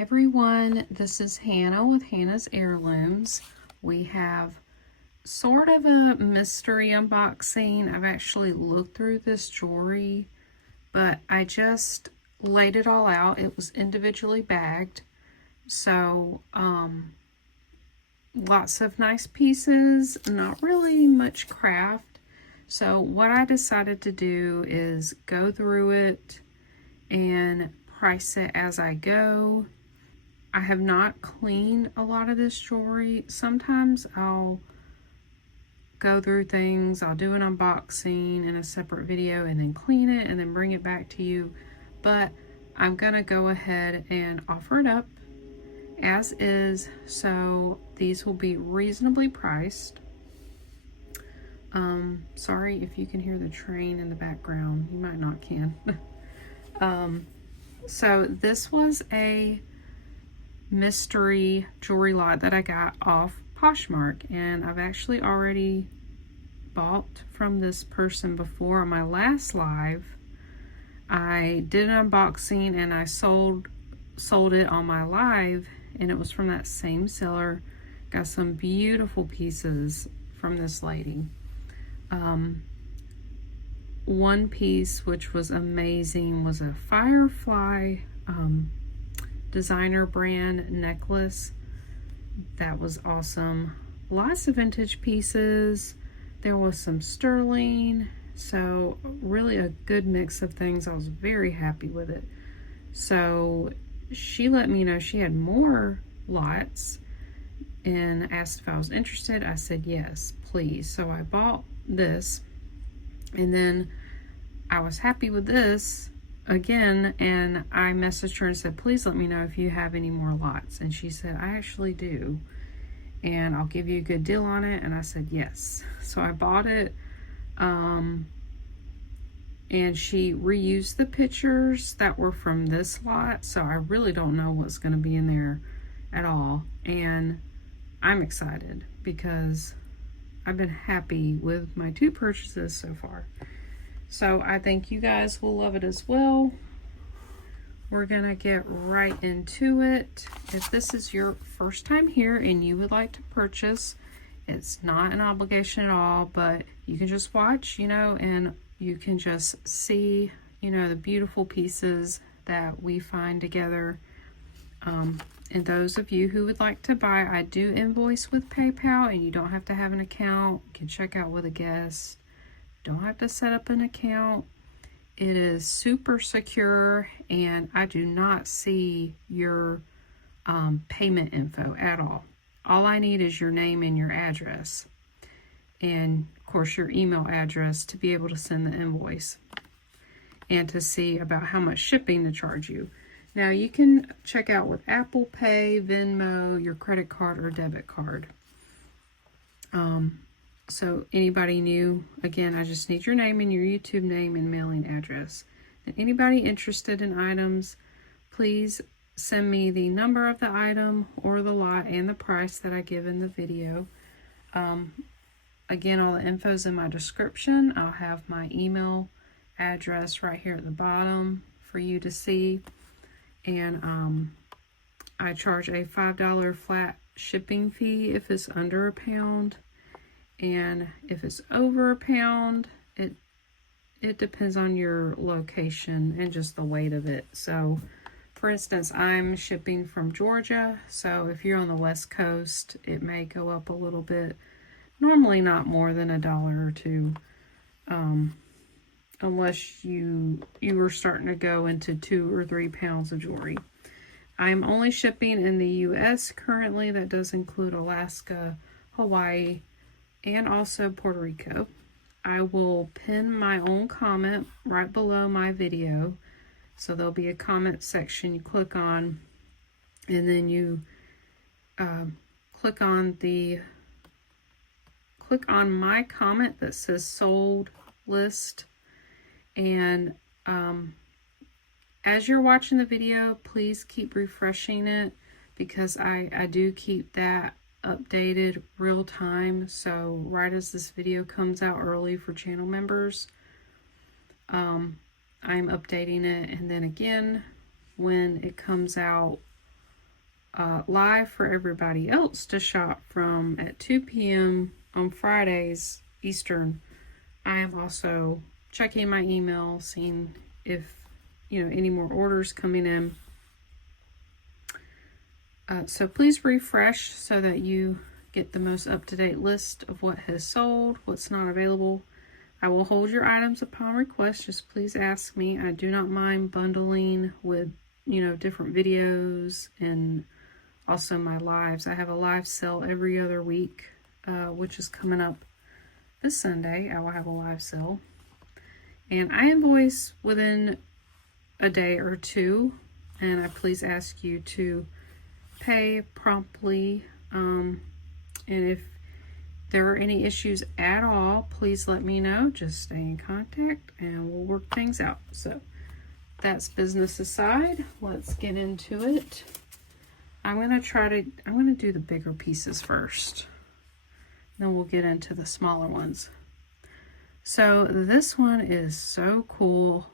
Hi everyone, this is Hannah with Hannah's Heirlooms. We have sort of a mystery unboxing. I've actually looked through this jewelry, but I just laid it all out. It was individually bagged. So, lots of nice pieces, not really much craft. So what I decided to do is go through it and price it as I go. I have not cleaned a lot of this jewelry. Sometimes I'll go through things, I'll do an unboxing in a separate video and then clean it and then bring it back to you. But I'm gonna go ahead and offer it up as is, so these will be reasonably priced. Sorry if you can hear the train in the background. You might not can. So this was a mystery jewelry lot that I got off Poshmark, and I've actually already bought from this person before. On my last live, I did an unboxing and I sold it on my live, and it was from that same seller. Got some beautiful pieces from this lady. One piece which was amazing was a Firefly designer brand necklace. That was awesome. Lots of vintage pieces. There was some sterling, so really a good mix of things. I was very happy with it. So she let me know she had more lots and asked if I was interested. I said yes, please. So I bought this, and then I was happy with this again, and I messaged her and said, please let me know if you have any more lots. And she said, I actually do, and I'll give you a good deal on it. And I said yes. So I bought it, and she reused the pictures that were from this lot, so I really don't know what's going to be in there at all. And I'm excited because I've been happy with my two purchases so far. So I think you guys will love it as well. We're gonna get right into it. If this is your first time here and you would like to purchase, it's not an obligation at all, but you can just watch, and you can just see, the beautiful pieces that we find together. And those of you who would like to buy, I do invoice with PayPal, and you don't have to have an account. You can check out with a guest. Don't have to set up an account. It is super secure, and I do not see your payment info at all. All I need is your name and your address, and of course your email address to be able to send the invoice and to see about how much shipping to charge you. Now you can check out with Apple Pay, Venmo, your credit card or debit card. So anybody new, again, I just need your name and your YouTube name and mailing address. And anybody interested in items, please send me the number of the item or the lot and the price that I give in the video. Again, all the info's in my description. I'll have my email address right here at the bottom for you to see. And I charge a $5 flat shipping fee if it's under a pound. And if it's over a pound, it depends on your location and just the weight of it. So, for instance, I'm shipping from Georgia, so if you're on the West Coast, it may go up a little bit. Normally not more than $1 or $2, unless you were starting to go into 2 or 3 pounds of jewelry. I'm only shipping in the U.S. currently. That does include Alaska, Hawaii, and also Puerto Rico. I will pin my own comment right below my video. So there'll be a comment section you click on, and then you click on my comment that says sold list. And as you're watching the video, please keep refreshing it, because I do keep that updated real time. So right as this video comes out early for channel members, I'm updating it, and then again when it comes out live for everybody else to shop from at 2 p.m. on Fridays Eastern. I am also checking my email, seeing if any more orders coming in. So please refresh so that you get the most up-to-date list of what has sold, what's not available. I will hold your items upon request. Just please ask me. I do not mind bundling with, different videos and also my lives. I have a live sale every other week, which is coming up this Sunday. I will have a live sale. And I invoice within a day or two, and I please ask you to pay promptly. And if there are any issues at all, please let me know. Just stay in contact and we'll work things out. So that's business aside. Let's get into it. I'm going to do the bigger pieces first. Then we'll get into the smaller ones. So this one is so cool.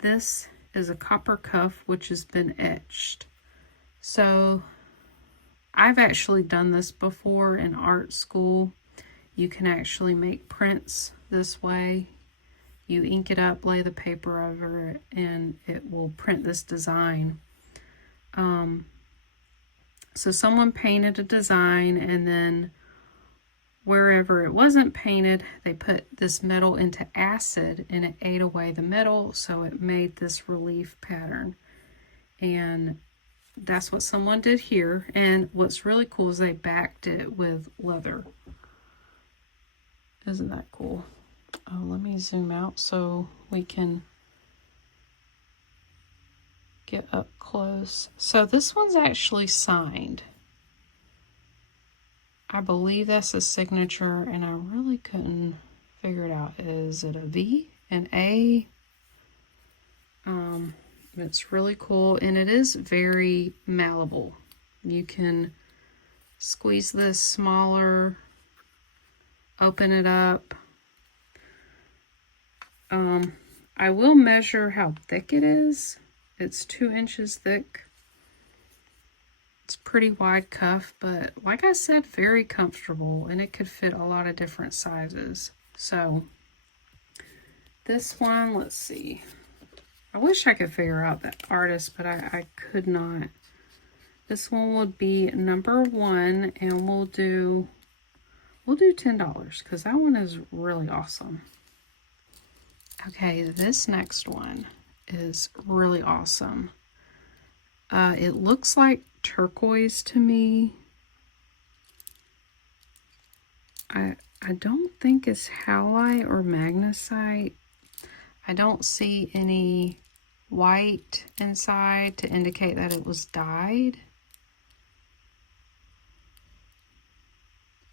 This is a copper cuff which has been etched. So I've actually done this before in art school. You can actually make prints this way. You ink it up, lay the paper over it, and it will print this design. So someone painted a design, and then wherever it wasn't painted, they put this metal into acid, and it ate away the metal, so it made this relief pattern. And that's what someone did here. And what's really cool is they backed it with leather. Isn't that cool? Oh, let me zoom out so we can get up close. So this one's actually signed. I believe that's a signature, and I really couldn't figure it out. Is it a V, an A? It's really cool, and it is very malleable. You can squeeze this smaller, open it up. I will measure how thick it is. It's 2 inches thick. It's pretty wide cuff, but like I said, very comfortable, and it could fit a lot of different sizes. So this one, let's see. I wish I could figure out the artist, but I could not. This one would be number 1, and we'll do $10 because that one is really awesome. Okay, this next one is really awesome. It looks like turquoise to me. I don't think it's halite or magnesite. I don't see any white inside to indicate that it was dyed.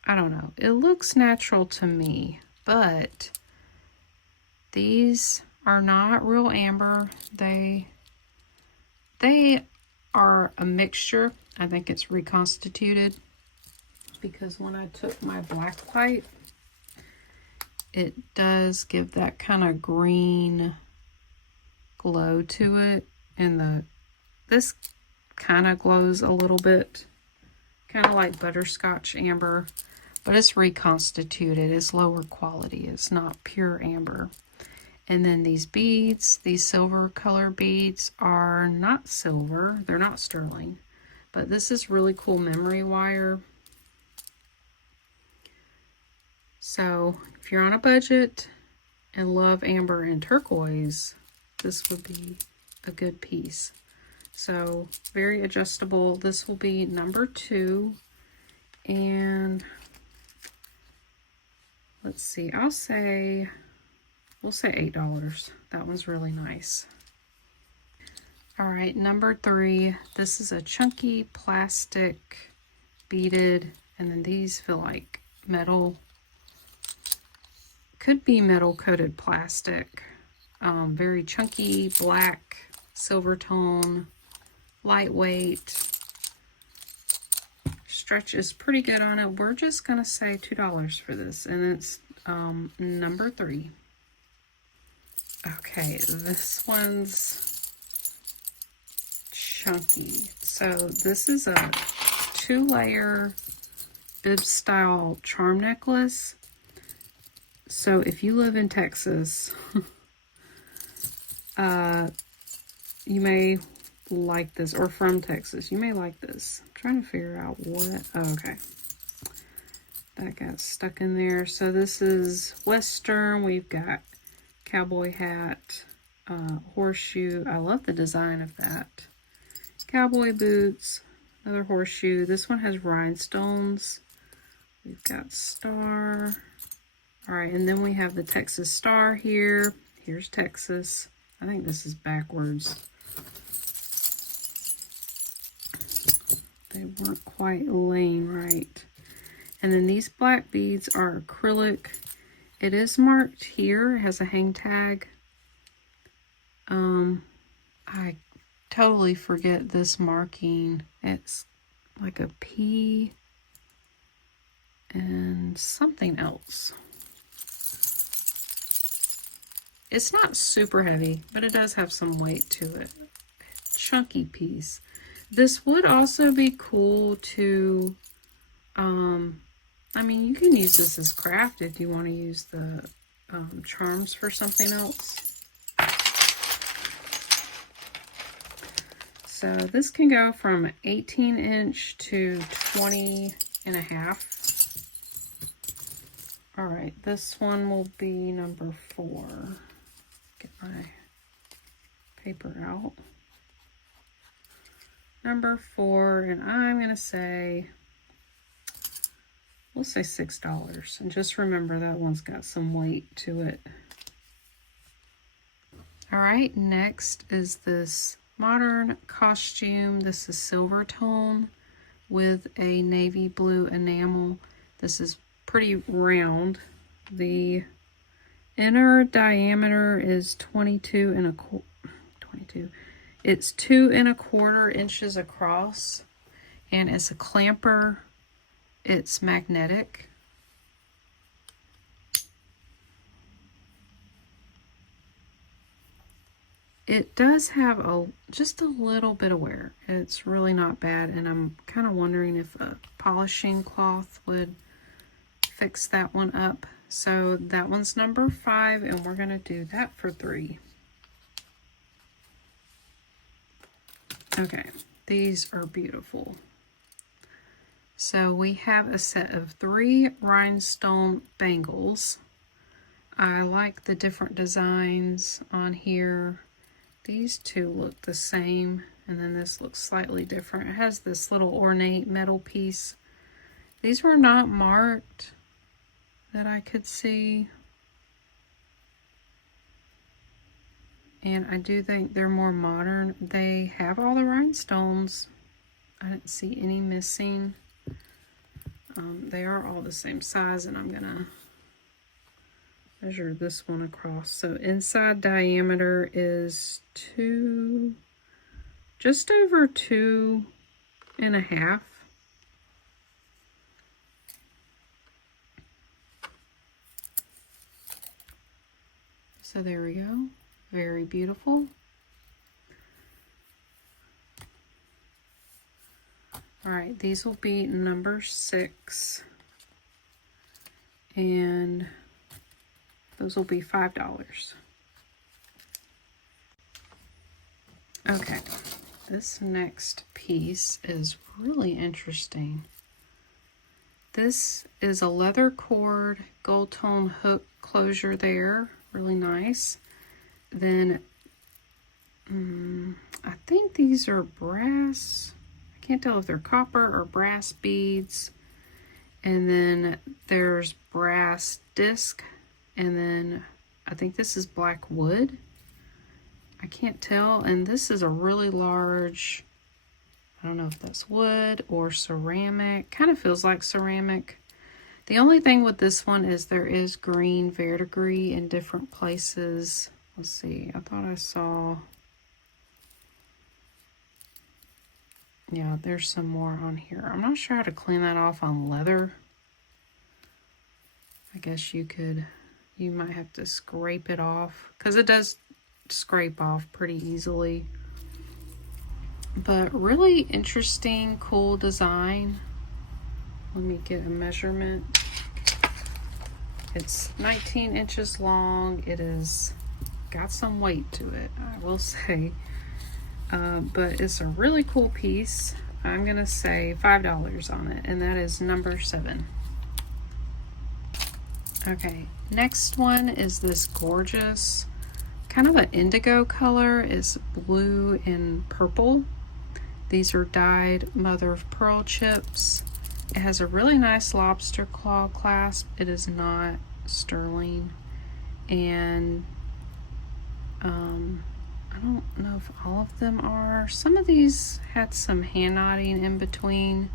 I don't know. It looks natural to me, but these are not real amber. They are a mixture. I think it's reconstituted because when I took my black light, it does give that kind of green glow to it, and this kind of glows a little bit, kind of like butterscotch amber, but it's reconstituted. It's lower quality. It's not pure amber. And then these beads, these silver color beads, are not silver. They're not sterling, but this is really cool memory wire. So if you're on a budget and love amber and turquoise, this would be a good piece. So very adjustable. This will be number 2. And let's see, we'll say $8. That one's really nice. All right, number 3. This is a chunky plastic beaded, and then these feel like metal. Could be metal coated plastic. Very chunky, black, silver tone, lightweight. Stretch is pretty good on it. We're just gonna say $2 for this, and it's number 3. Okay, this one's chunky. So this is a 2-layer bib style charm necklace. So if you live in Texas, you may like this, or from Texas, you may like this. I'm trying to figure out what, oh, okay. That got stuck in there. So this is Western. We've got cowboy hat, horseshoe. I love the design of that. Cowboy boots, another horseshoe. This one has rhinestones. We've got star. All right, and then we have the Texas star here. Here's Texas. I think this is backwards. They weren't quite laying right. And then these black beads are acrylic. It is marked here. It has a hang tag. I totally forget this marking. It's like a P and something else. It's not super heavy, but it does have some weight to it. Chunky piece. This would also be cool to, I mean, you can use this as craft if you want to use the charms for something else. So this can go from 18-inch to 20.5. All right, this one will be number 4. Get my paper out. Number 4, and I'm gonna say, we'll say $6. And just remember that one's got some weight to it. All right, next is this modern costume. This is silver tone with a navy blue enamel. This is pretty round. The inner diameter is 22 and a quarter. 22. It's 2 1/4 inches across, and it's a clamper. It's magnetic. It does have just a little bit of wear. It's really not bad, and I'm kind of wondering if a polishing cloth would fix that one up. So that one's number 5, and we're gonna do that for 3. Okay, these are beautiful. So we have a set of 3 rhinestone bangles. I like the different designs on here. These two look the same, and then this looks slightly different. It has this little ornate metal piece. These were not marked that I could see. And I do think they're more modern. They have all the rhinestones. I didn't see any missing. They are all the same size, and I'm gonna measure this one across. So inside diameter is just over 2.5. So there we go. Very beautiful. All right, these will be number 6, and those will be $5. Okay, this next piece is really interesting. This is a leather cord, gold tone hook closure there, really nice. Then I think these are brass. I can't tell if they're copper or brass beads. And then there's brass disc, and then I think this is black wood. I can't tell. And this is a really large, I don't know if that's wood or ceramic. Kind of feels like ceramic. The only thing with this one is there is green verdigris in different places. Let's see, I thought I saw, yeah, there's some more on here. I'm not sure how to clean that off on leather. I guess you might have to scrape it off, because it does scrape off pretty easily. but really interesting, cool design. Let me get a measurement. It's 19 inches long. It is got some weight to it, I will say. But it's a really cool piece. I'm gonna say $5 on it, and that is number 7. Okay, next one is this gorgeous, kind of an indigo color. It's blue and purple. These are dyed mother of pearl chips. It has a really nice lobster claw clasp. It is not sterling, and I don't know if all of them are. Some of these had some hand knotting in between.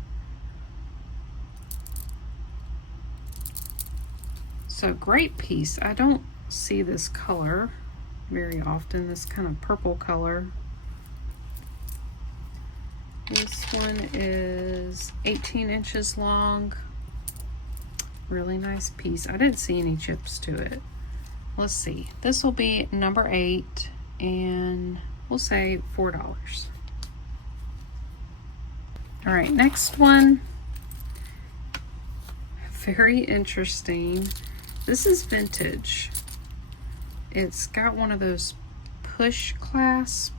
So great piece. I don't see this color very often, this kind of purple color. This one is 18 inches long. Really nice piece. I didn't see any chips to it. Let's see. This will be number 8, and we'll say $4. All right, next one. Very interesting. This is vintage. It's got one of those push clasps.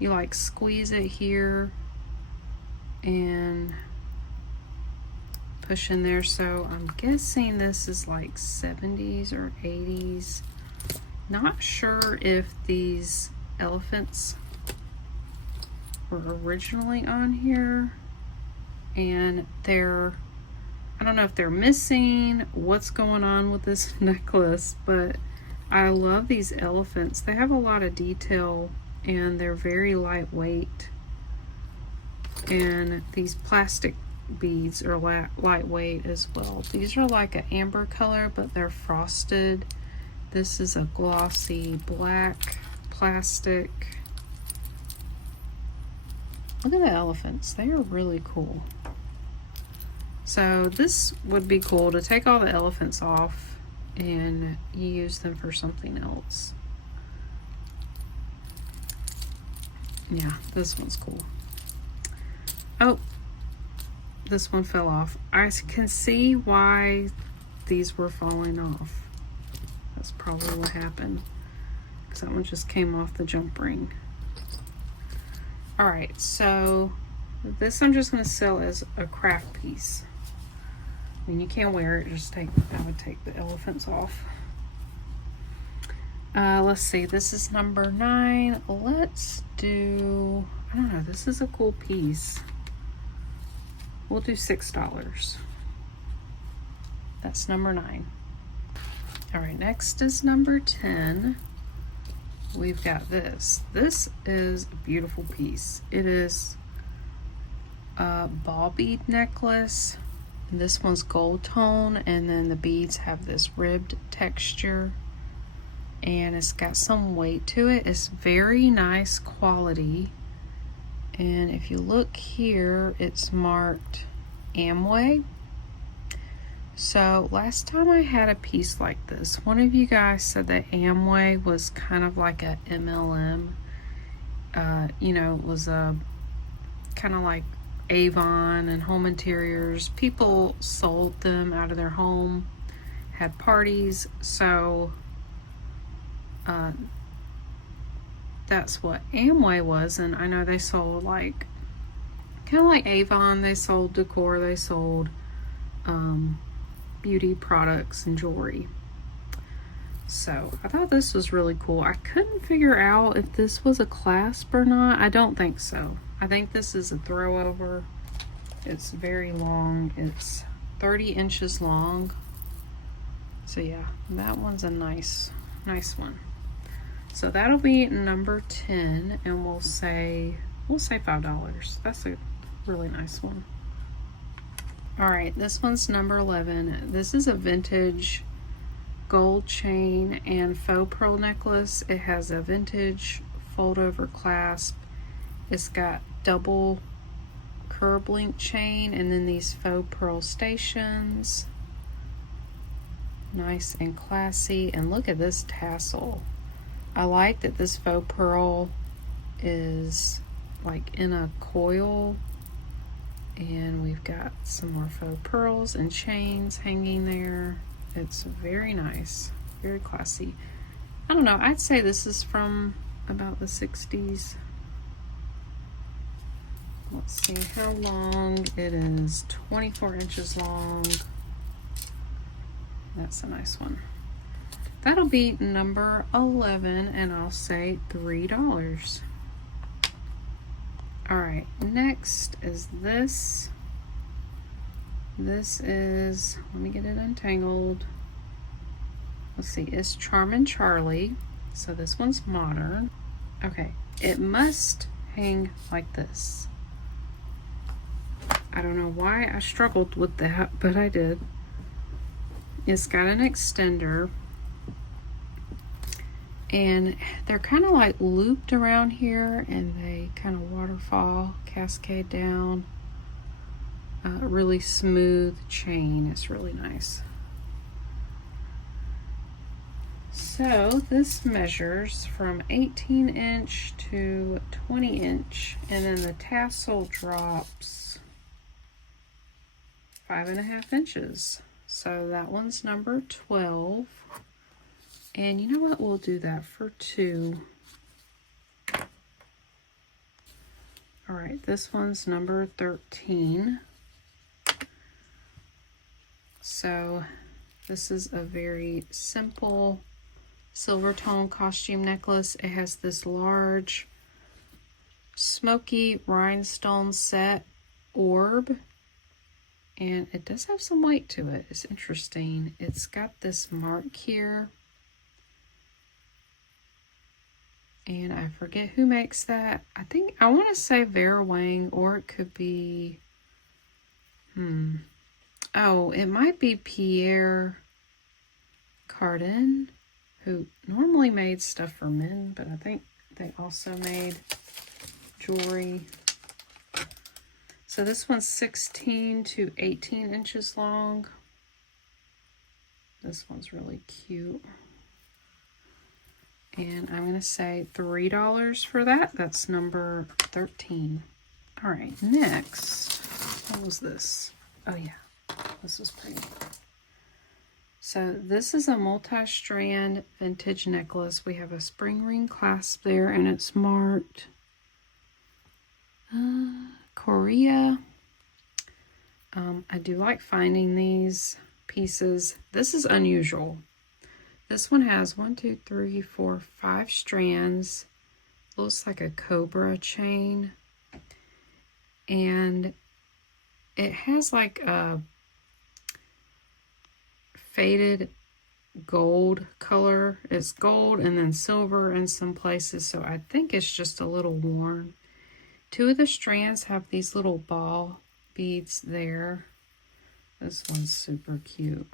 You like squeeze it here and push in there. So I'm guessing this is like 70s or 80s. Not sure if these elephants were originally on here, and I don't know if they're missing, what's going on with this necklace, but I love these elephants. They have a lot of detail and they're very lightweight. And these plastic beads are lightweight as well. These are like an amber color, but they're frosted. This is a glossy black plastic. Look at the elephants. They are really cool. So this would be cool to take all the elephants off and use them for something else. Yeah, this one's cool. Oh, this one fell off. I can see why these were falling off. That's probably what happened, because that one just came off the jump ring. All right, so this I'm just going to sell as a craft piece. I mean, you can't wear it, I would take the elephants off. Let's see, this is number 9. Let's do, I don't know, this is a cool piece. We'll do $6. That's number 9. All right, next is number 10. We've got this. This is a beautiful piece. It is a ball bead necklace. This one's gold tone, and then the beads have this ribbed texture, and it's got some weight to it. It's very nice quality, and if you look here, it's marked Amway. So last time I had a piece like this, one of you guys said that Amway was kind of like a MLM. You know, it was a kind of like Avon and home interiors. People sold them out of their home, had parties, so that's what Amway was. And I know they sold like kind of like Avon. They sold decor, they sold beauty products and jewelry. So I thought this was really cool. I couldn't figure out if this was a clasp or not. I don't think so. I think this is a throw over. It's very long. It's 30 inches long. So yeah, that one's a nice one. So that'll be number 10, and we'll say $5. That's a really nice one. All right, this one's number 11. This is a vintage gold chain and faux pearl necklace. It has a vintage fold over clasp. It's got double curb link chain and then these faux pearl stations. Nice and classy. And look at this tassel. I like that this faux pearl is like in a coil. And we've got some more faux pearls and chains hanging there. It's very nice, very classy. I don't know, I'd say this is from about the 60s. Let's see how long it is. 24 inches long. That's a nice one. That'll be number 11, and I'll say $3. All right, next is this. This is, let me get it untangled. Let's see, it's Charmin' Charlie. So this one's modern. Okay, it must hang like this. I don't know why I struggled with that, but I did. It's got an extender, and they're kind of like looped around here, and they kind of waterfall, cascade down. Really smooth chain. It's really nice. So this measures from 18 inch to 20 inch, and then the tassel drops 5.5 inches. So that one's number 12. And you know what? We'll do that for 2. All right, this one's number 13. So this is a very simple silver tone costume necklace. It has this large smoky rhinestone set orb, and it does have some weight to it. It's interesting. It's got this mark here, and I forget who makes that. I want to say Vera Wang, or it could be, oh, it might be Pierre Cardin, who normally made stuff for men, but I think they also made jewelry. So this one's 16 to 18 inches long. This one's really cute. And I'm going to say $3 for that. That's number 13. All right, next, what was this? Oh yeah, this was pretty. So this is a multi-strand vintage necklace. We have a spring ring clasp there, and it's marked Korea. I do like finding these pieces. This is unusual. This one has 1, 2, 3, 4, 5 strands. Looks like a cobra chain. And it has like a faded gold color. It's gold and then silver in some places, so I think it's just a little worn. 2 of the strands have these little ball beads there. This one's super cute.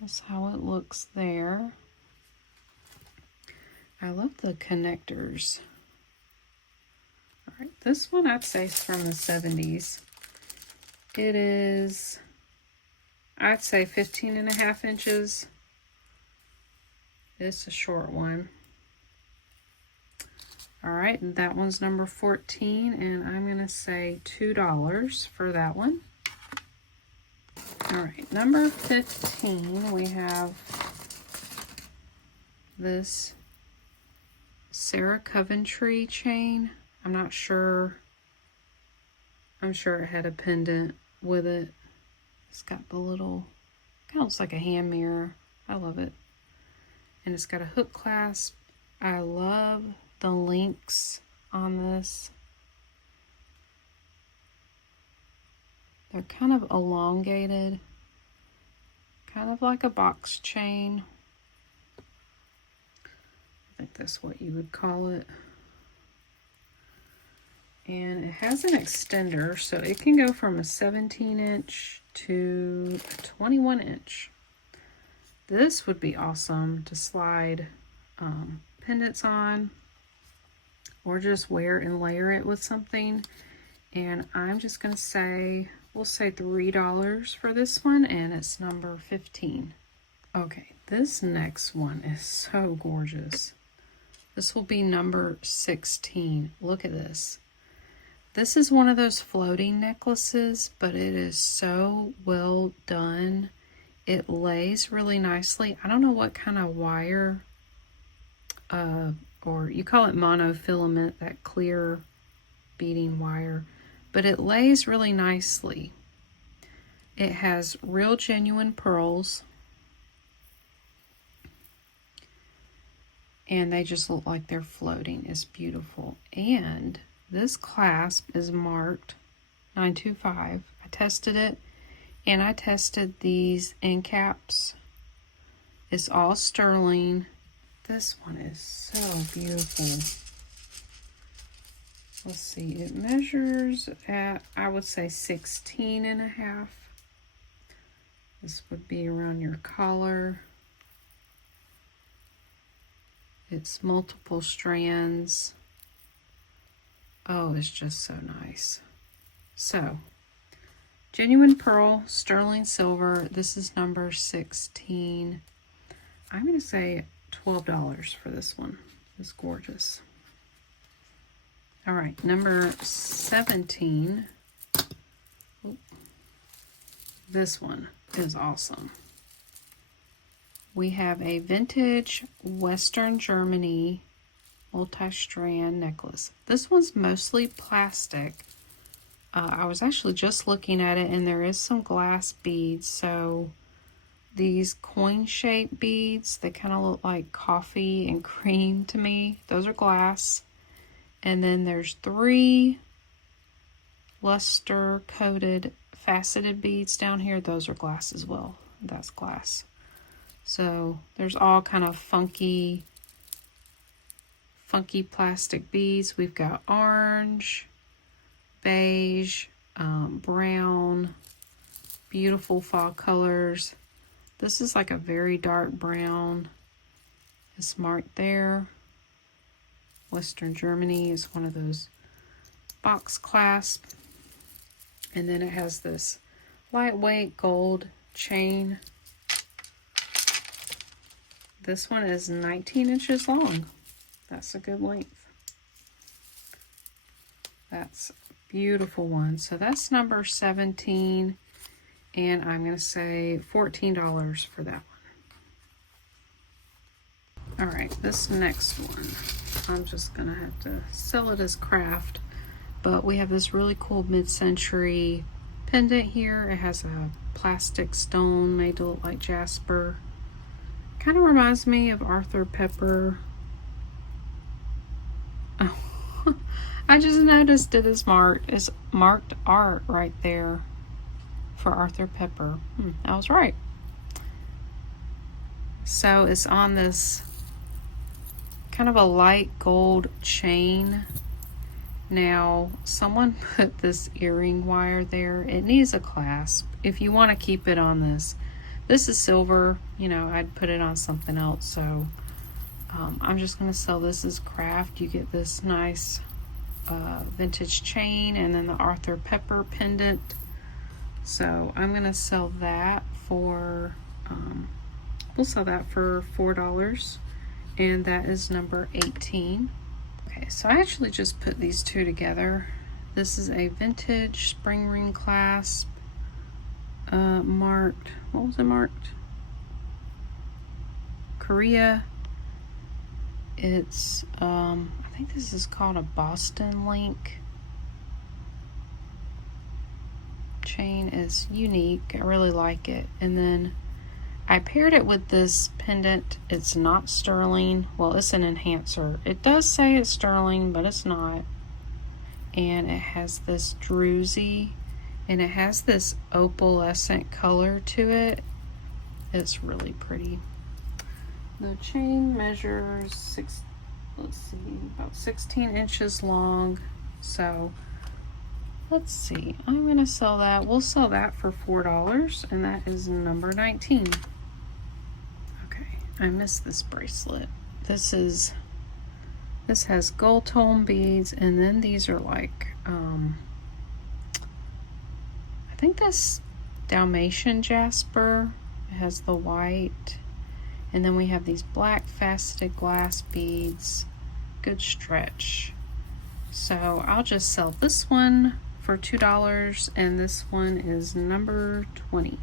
That's how it looks there. I love the connectors. All right, this one I'd say is from the 70s. It is, I'd say 15.5 inches. It's a short one. All right, and that one's number 14, and I'm gonna say $2 for that one. All right, number 15, we have this Sarah Coventry chain. I'm not sure. I'm sure it had a pendant with it. It's got the little, kind of looks like a hand mirror. I love it. And it's got a hook clasp. I love the links on this. They're kind of elongated, kind of like a box chain. I think that's what you would call it. And it has an extender, so it can go from a 17 inch to a 21 inch. This would be awesome to slide pendants on, or just wear and layer it with something. And I'm just gonna say, we'll say $3 for this one, and it's number 15. Okay, this next one is so gorgeous. This will be number 16. Look at this. This is one of those floating necklaces, but it is so well done. It lays really nicely. I don't know what kind of wire, or you call it monofilament, that clear beading wire, but it lays really nicely. It has real genuine pearls, and they just look like they're floating. It's beautiful. And this clasp is marked 925. I tested it, and I tested these end caps. It's all sterling. This one is so beautiful. Let's see, it measures at, I would say, 16.5. This would be around your collar. It's multiple strands. Oh, it's just so nice. So, genuine pearl, sterling silver. This is number 16. I'm going to say $12 for this one. It's gorgeous. All right, number 17. Oop. This one is awesome. We have a vintage Western Germany multi-strand necklace. This one's mostly plastic. I was actually just looking at it, and there is some glass beads. So these coin-shaped beads, they kind of look like coffee and cream to me. Those are glass. And then there's 3 luster-coated faceted beads down here. Those are glass as well. That's glass. So there's all kind of funky plastic beads. We've got orange, beige, brown, beautiful fall colors. This is like a very dark brown. It's marked there. Western Germany is one of those box clasps. And then it has this lightweight gold chain. This one is 19 inches long. That's a good length. That's a beautiful one. So that's number 17. And I'm going to say $14 for that one. All right, this next one, I'm just going to have to sell it as craft. But we have this really cool mid-century pendant here. It has a plastic stone made to look like jasper. Kind of reminds me of Arthur Pepper. Oh, I just noticed it is marked. It's marked art right there for Arthur Pepper. I was right. So it's on this kind of a light gold chain. Now, someone put this earring wire there. It needs a clasp. If you want to keep it on this. This is silver. You know, I'd put it on something else. So I'm just going to sell this as craft. You get this nice vintage chain and then the Arthur Pepper pendant. So I'm going to sell that for, we'll sell that for $4. And that is number 18. Okay, so I actually just put these two together. This is a vintage spring ring clasp, marked, what was it marked? Korea. It's, I think this is called a Boston link. Chain is unique. I really like it. And then I paired it with this pendant. It's not sterling. Well, it's an enhancer. It does say it's sterling, but it's not. And it has this druzy, and it has this opalescent color to it. It's really pretty. The chain measures about 16 inches long. So let's see. I'm gonna sell that. We'll sell that for $4, and that is number 19. I missed this bracelet. This has gold tone beads, and then these are like I think that's Dalmatian jasper. It has the white, and then we have these black faceted glass beads. good stretch. So I'll just sell this one for $2, and this one is number 20.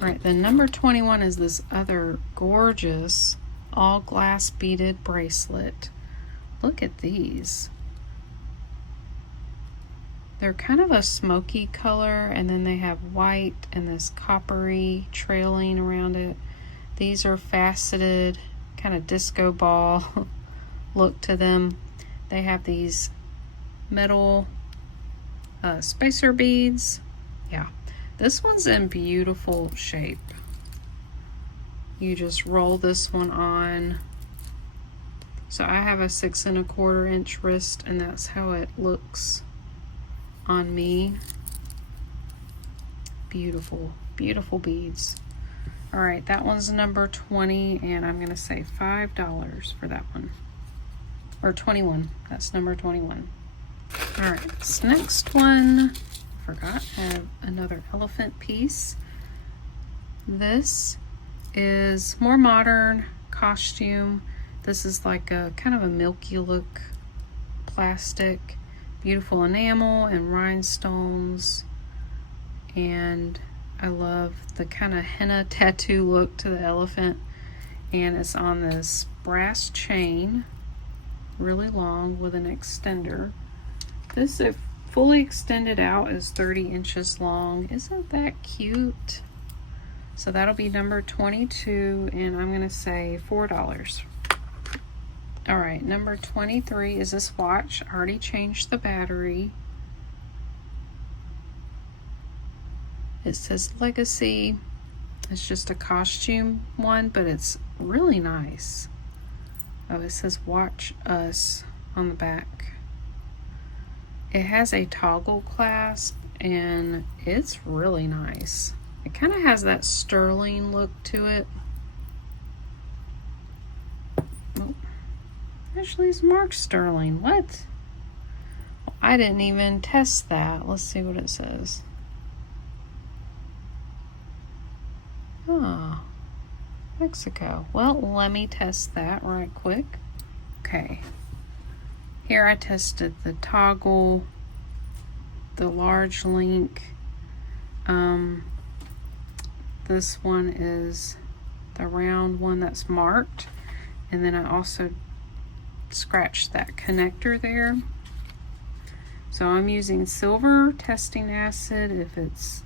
All right, the number 21 is this other gorgeous all glass beaded bracelet. Look at these. They're kind of a smoky color, and then they have white and this coppery trailing around it. These are faceted, kind of disco ball look to them. They have these metal spacer beads. Yeah, this one's in beautiful shape. You just roll this one on. So I have a 6 1/4 inch wrist, and that's how it looks on me. Beautiful, beautiful beads. All right, that one's number 20, and I'm gonna say $5 for that one. Or 21, that's number 21. All right, this next one, forgot, I have another elephant piece. This is more modern costume. This is like a kind of a milky look plastic, beautiful enamel and rhinestones, and I love the kind of henna tattoo look to the elephant, and it's on this brass chain, really long with an extender. This, if fully extended out, is 30 inches long. Isn't that cute? So that'll be number 22, and I'm gonna say $4. All right, number 23 is this watch. I already changed the battery. It says Legacy. It's just a costume one, but it's really nice. Oh, it says Watch Us on the back. It has a toggle clasp, and it's really nice. It kind of has that sterling look to it. Oh, actually, it's marked sterling. What? Well, I didn't even test that. Let's see what it says. Oh, Mexico. Well, let me test that right quick. Okay. Here I tested the toggle, the large link. This one is the round one that's marked, and then I also scratched that connector there. So I'm using silver testing acid. If it's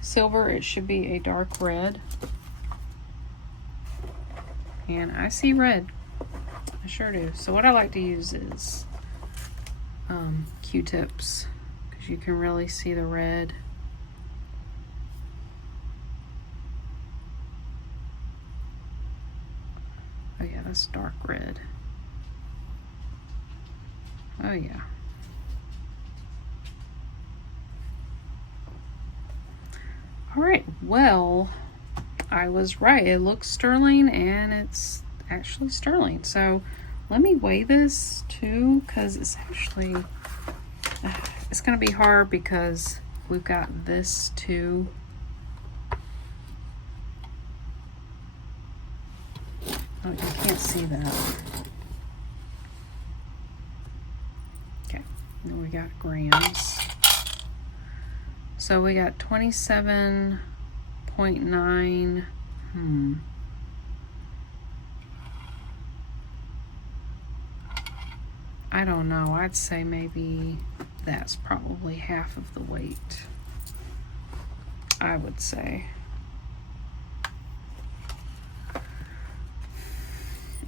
silver, it should be a dark red, and I see red. I sure do. So what I like to use is Q-tips, because you can really see the red. Oh yeah, that's dark red. Oh yeah. All right, well, I was right. It looks sterling, and it's actually sterling. So let me weigh this too, because it's actually, it's gonna be hard because we've got this too. Oh, you can't see that. Okay, then we got grams. So we got 27.9. I don't know. I'd say maybe that's probably half of the weight. I would say.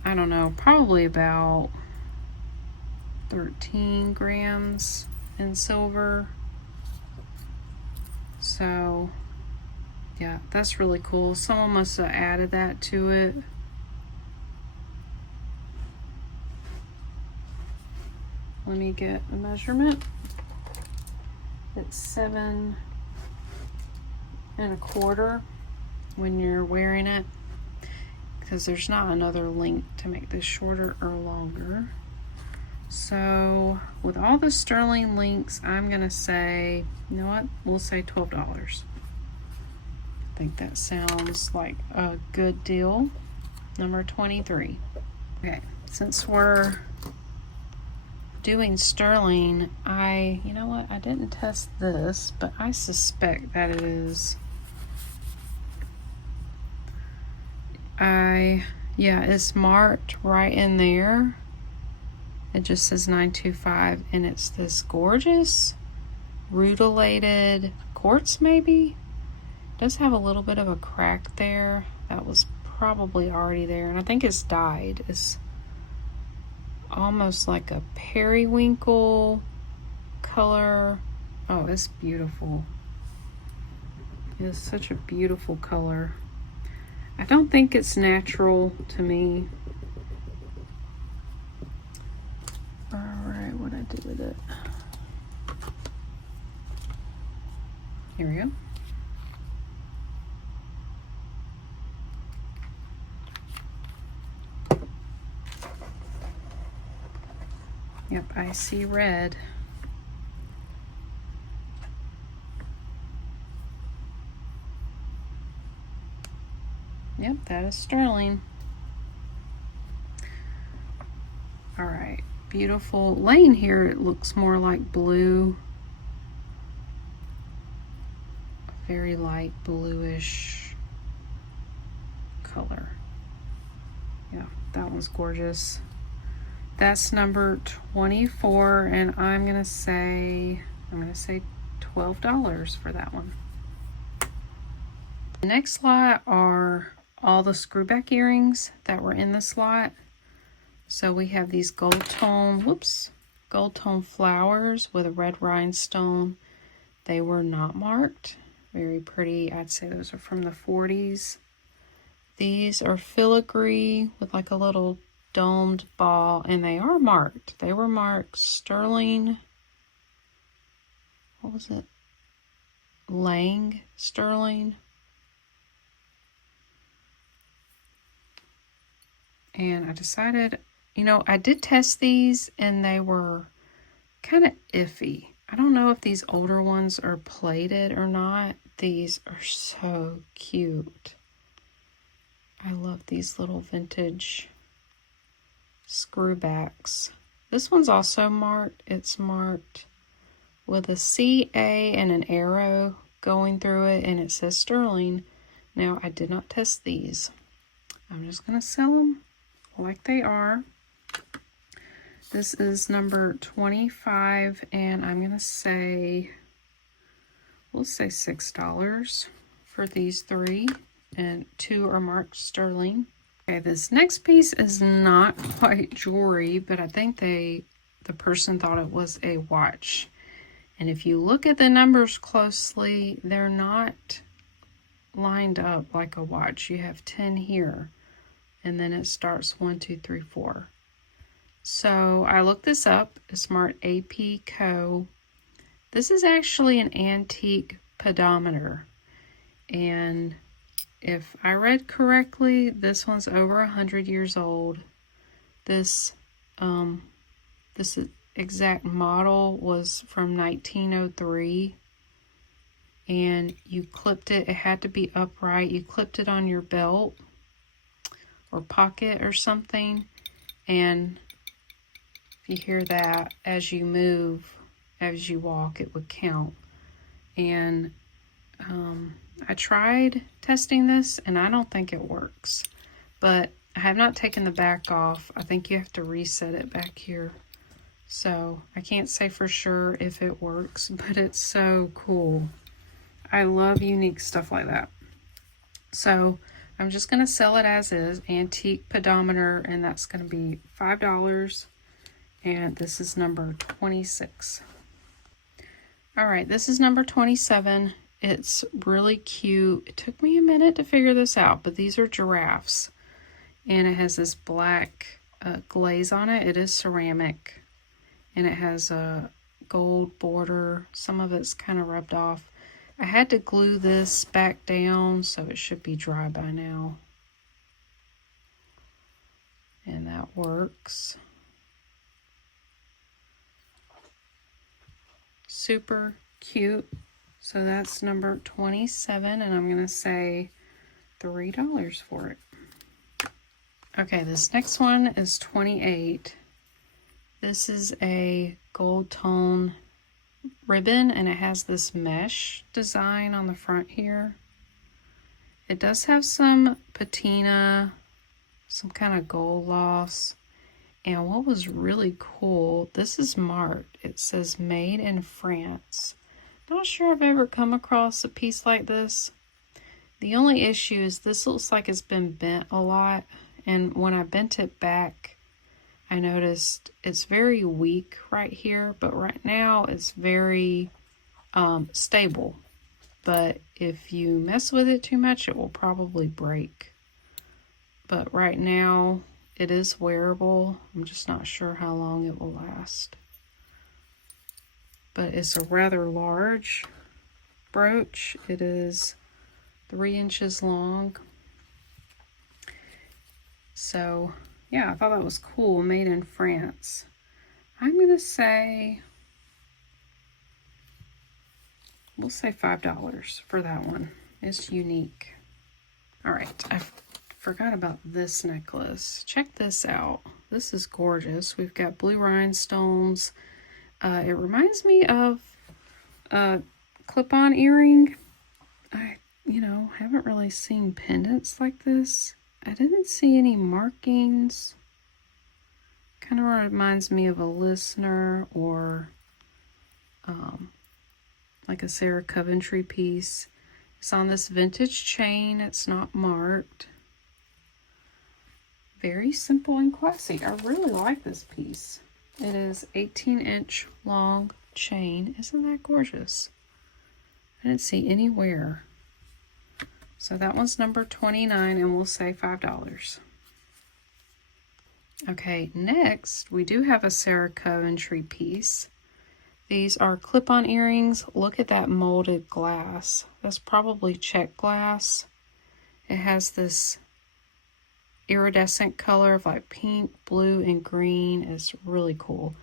I don't know. Probably about 13 grams in silver. So yeah, that's really cool. Someone must have added that to it. Let me get a measurement. It's 7 1/4 when you're wearing it, because there's not another link to make this shorter or longer. So with all the sterling links, I'm gonna say, you know what, we'll say $12. think that sounds like a good deal. Number 23. Okay, since we're doing sterling, you know what, I didn't test this, but I suspect that it is. Yeah, it's marked right in there. It just says 925, and it's this gorgeous rutilated quartz, maybe. It does have a little bit of a crack there. That was probably already there, and I think it's dyed. It's almost like a periwinkle color. Oh, it's beautiful. It's such a beautiful color. I don't think it's natural to me. Alright, what'd I do with it? Here we go. Yep, I see red. Yep, that is sterling. All right, beautiful. Laying here, it looks more like blue. A very light bluish color. Yeah, that one's gorgeous. That's number 24, and I'm gonna say $12 for that one. The next lot are all the screwback earrings that were in this lot. So we have these gold tone flowers with a red rhinestone. They were not marked. Very pretty. I'd say those are from the 40s. These are filigree with like a little domed ball, and they are marked. They were marked sterling. What was it? Lang sterling. And I decided, you know, I did test these and they were kind of iffy. I don't know if these older ones are plated or not. These are so cute. I love these little vintage screwbacks. This one's also marked. It's marked with a CA and an arrow going through it, and it says sterling. Now, I did not test these. I'm just going to sell them like they are. This is number 25, and I'm going to say, we'll say $6 for these three, and 2 are marked sterling. Okay, this next piece is not quite jewelry, but I think the person thought it was a watch. And if you look at the numbers closely, they're not lined up like a watch. You have 10 here, and then it starts 1, 2, 3, 4. So I looked this up. It's marked AP Co. This is actually an antique pedometer, and if I read correctly, this one's over 100 years old. This exact model was from 1903, and you clipped it. It had to be upright. You clipped it on your belt or pocket or something, and if you hear that as you move, as you walk, it would count. And I tried testing this, and I don't think it works, but I have not taken the back off. I think you have to reset it back here. So I can't say for sure if it works, but it's so cool. I love unique stuff like that. So I'm just going to sell it as is, antique pedometer, and that's going to be $5. And this is number 26. All right, this is number 27. It's really cute. It took me a minute to figure this out, but these are giraffes. And it has this black glaze on it. It is ceramic. And it has a gold border. Some of it's kind of rubbed off. I had to glue this back down, so it should be dry by now. And that works. Super cute, So that's number 27, and I'm gonna say $3 for it. Okay, this next one is 28. This is a gold tone ribbon, and it has this mesh design on the front here. It does have some patina, some kind of gold gloss. And what was really cool, this is marked. It says made in France. Not sure I've ever come across a piece like this. The only issue is this looks like it's been bent a lot. And when I bent it back, I noticed it's very weak right here. But right now it's very stable. But if you mess with it too much, it will probably break. But right now, it is wearable. I'm just not sure how long it will last. But it's a rather large brooch. It is 3 inches long. So, yeah, I thought that was cool. Made in France. I'm going to say, we'll say $5 for that one. It's unique. All right, I forgot about this necklace. Check this out. This is gorgeous. We've got blue rhinestones. It reminds me of a clip-on earring. I, haven't really seen pendants like this. I didn't see any markings. Kind of reminds me of a listener or like a Sarah Coventry piece. It's on this vintage chain. It's not marked. Very simple and classy. I really like this piece. It is 18-inch long chain. Isn't that gorgeous? I didn't see any wear. So that one's number 29, and we'll say $5. Okay, next we do have a Sarah Coventry piece. These are clip-on earrings. Look at that molded glass. That's probably check glass. It has this iridescent color of like pink, blue, and green. Is really cool.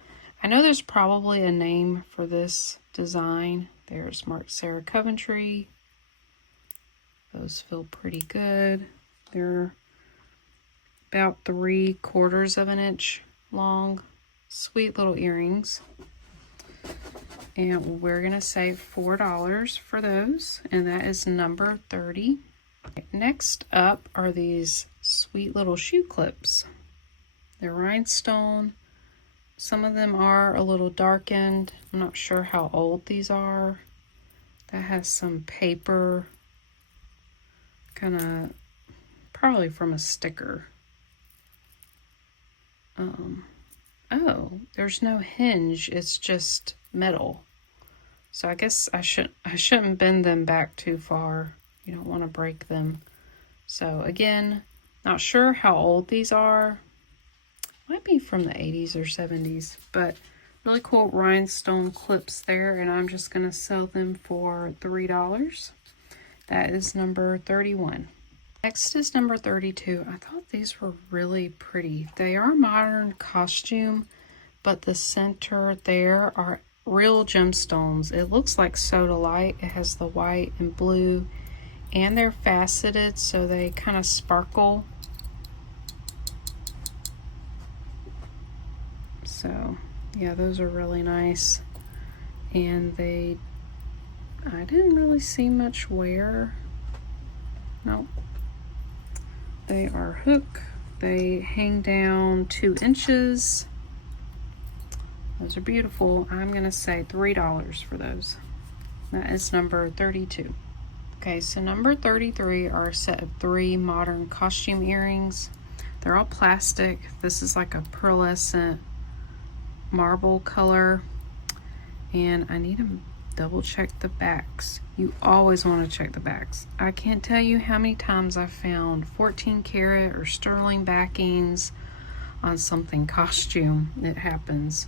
I know there's probably a name for this design. There's marked Sarah Coventry. Those feel pretty good. They're about 3/4 of an inch long. Sweet little earrings. And we're gonna say $4 for those, and that is number 30. Next up are these sweet little shoe clips. They're rhinestone. Some of them are a little darkened. I'm not sure how old these are. That has some paper, kind of probably from a sticker. Oh, there's no hinge. It's just metal. So I guess I shouldn't bend them back too far. You don't want to break them. So again, not sure how old these are. Might be from the 80s or 70s, but really cool rhinestone clips there, and I'm just going to sell them for $3. That is number 31. Next is number 32. I thought these were really pretty. They are modern costume, but the center there are real gemstones. It looks like soda light. It has the white and blue, and they're faceted, so they kind of sparkle. So yeah, those are really nice. And I didn't really see much wear. Nope. They are hook. They hang down 2 inches. Those are beautiful. I'm gonna say $3 for those. That is number 32. Okay, so number 33 are a set of 3 modern costume earrings. They're all plastic. This is like a pearlescent marble color, and I need to double check the backs. You always want to check the backs. I can't tell you how many times I've found 14 karat or sterling backings on something costume. It happens.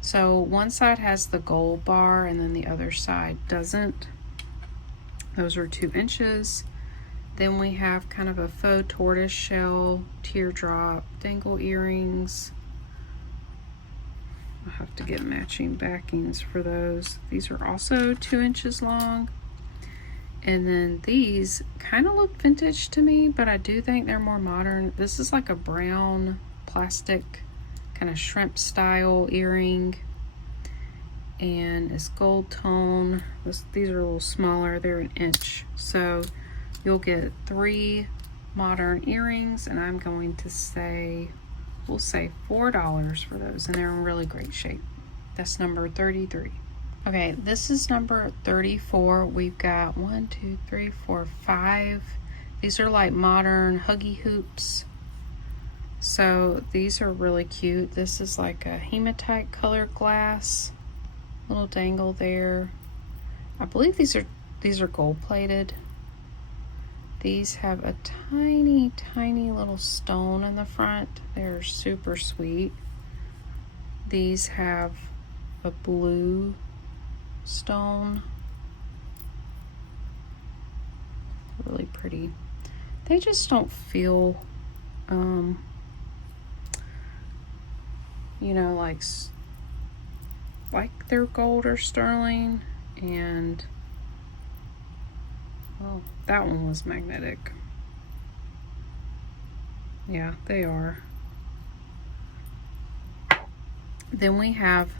So one side has the gold bar and then the other side doesn't. Those are 2 inches. Then we have kind of a faux tortoise shell teardrop dangle earrings. I'll have to get matching backings for those. These are also 2 inches long. And then these kind of look vintage to me, but I do think they're more modern. This is like a brown plastic kind of shrimp style earring, and it's gold tone. These are a little smaller, they're an inch. So you'll get 3 modern earrings, and I'm going to say, we'll say $4 for those, and they're in really great shape. That's number 33. Okay, this is number 34. We've got 1, 2, 3, 4, 5. These are like modern huggy hoops. So these are really cute. This is like a hematite colored glass. Little dangle there. I believe these are gold plated. These have a tiny, tiny little stone in the front. They're super sweet. These have a blue stone. Really pretty. They just don't feel, you know, like they're gold or sterling. And oh, that one was magnetic. Yeah, they are. Then we have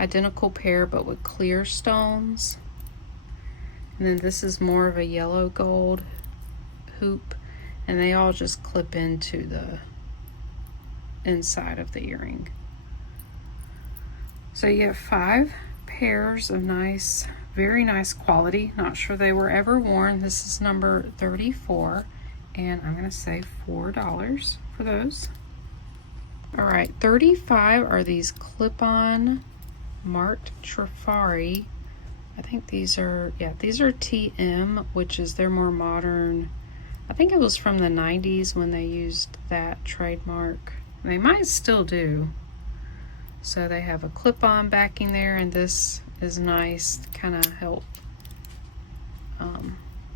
identical pair but with clear stones. And then this is more of a yellow gold hoop, and they all just clip into the inside of the earring. So you have 5 pairs of nice, very nice quality. Not sure they were ever worn. This is number 34, and I'm gonna say $4 for those. All right, 35 are these clip-on marked Trifari. I think these are, yeah, these are TM, which is their more modern. I think it was from the 90s when they used that trademark. They might still do. So they have a clip-on backing there, and this is nice to kind of help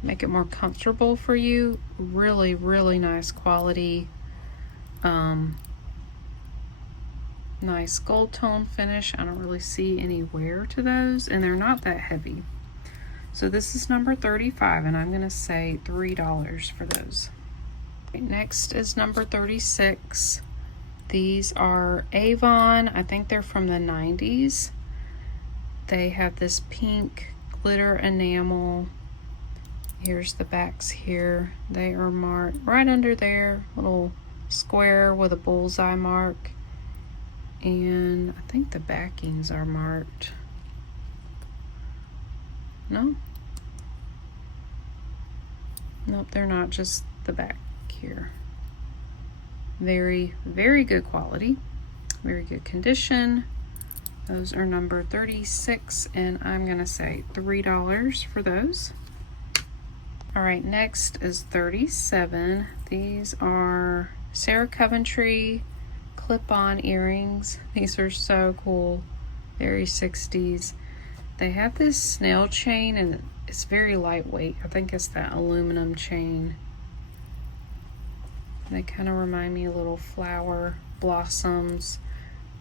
make it more comfortable for you. Really, really nice quality. Nice gold tone finish. I don't really see any wear to those, and they're not that heavy. So this is number 35, and I'm gonna say $3 for those. Next is number 36. These are Avon. I think they're from the 90s. They have this pink glitter enamel. Here's the backs here. They are marked right under there, little square with a bullseye mark. And I think the backings are marked. No? Nope, they're not, just the back here. Very, very good quality. Very good condition. Those are number 36, and I'm gonna say $3 for those. All right, next is 37. These are Sarah Coventry clip-on earrings. These are so cool, very 60s. They have this snail chain, and it's very lightweight. I think it's that aluminum chain. They kind of remind me of little flower blossoms,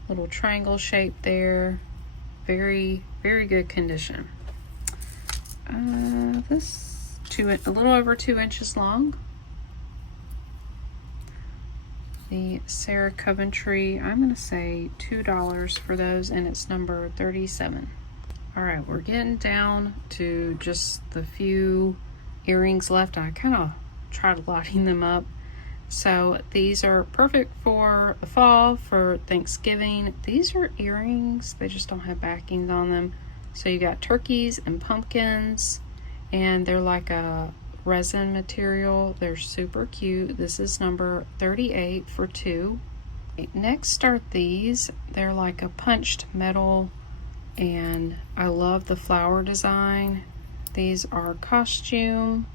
little triangle shape there. Very, very good condition. This a little over 2 inches long. The Sarah Coventry, I'm gonna say $2 for those, and it's number 37. All right, we're getting down to just the few earrings left. I kind of tried lighting them up. So these are perfect for the fall, for Thanksgiving. These are earrings, they just don't have backings on them. So you got turkeys and pumpkins, and they're like a resin material. They're super cute. This is number 38 for 2. Next are these. They're like a punched metal, and I love the flower design. These are costume,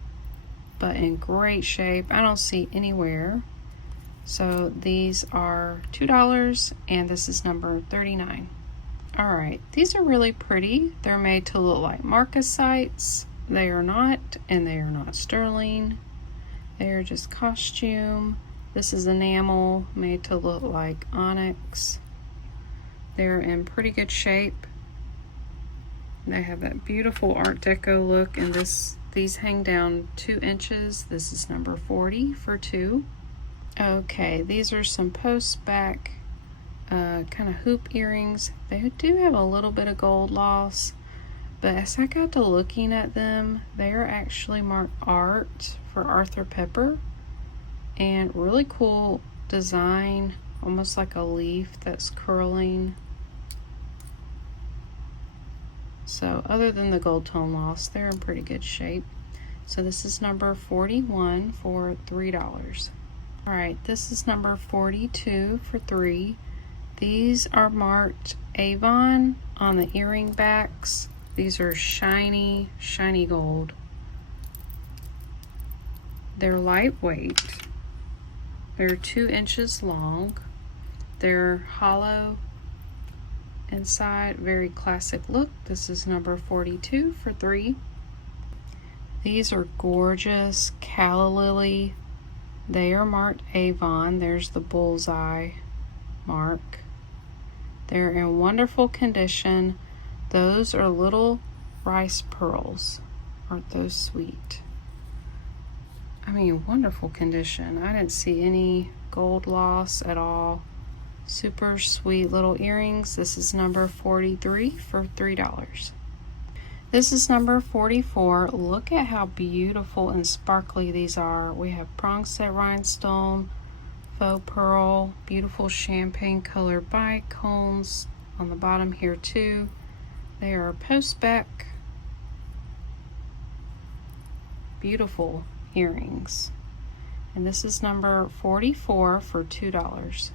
but in great shape. I don't see anywhere. So these are $2, and this is number 39. All right, these are really pretty. They're made to look like marcasites. They are not, and they are not sterling. They are just costume. This is enamel made to look like onyx. They're in pretty good shape. They have that beautiful Art Deco look, and these hang down 2 inches. This is number 40 for 2. Okay, these are some post back kind of hoop earrings. They do have a little bit of gold loss, but as I got to looking at them, they are actually marked Art for Arthur Pepper, and really cool design, almost like a leaf that's curling. So other than the gold tone loss, they're in pretty good shape. So this is number 41 for $3. All right, this is number 42 for 3. These are marked Avon on the earring backs. These are shiny, shiny gold. They're lightweight. They're 2 inches long. They're hollow inside, very classic look. This is number 42 for 3. These are gorgeous calla lily. They are marked Avon. There's the bullseye mark. They're in wonderful condition. Those are little rice pearls. Aren't those sweet? I mean, wonderful condition. I didn't see any gold loss at all. Super sweet little earrings. This is number 43 for $3. This is number 44. Look at how beautiful and sparkly these are. We have prong set rhinestone, faux pearl, beautiful champagne color bicones on the bottom here too. They are post back. Beautiful earrings. And this is number 44 for $2.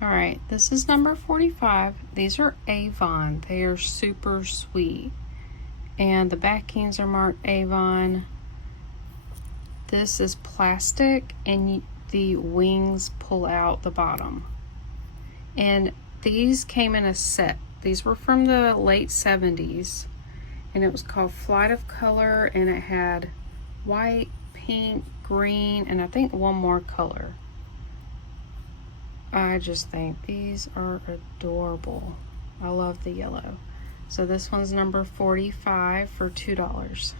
All right, this is number 45. These are Avon. They are super sweet. And the backings are marked Avon. This is plastic, and the wings pull out the bottom. And these came in a set. These were from the late 70s, and it was called Flight of Color, and it had white, pink, green, and I think one more color. I just think these are adorable. I love the yellow. So this one's number 45 for $2.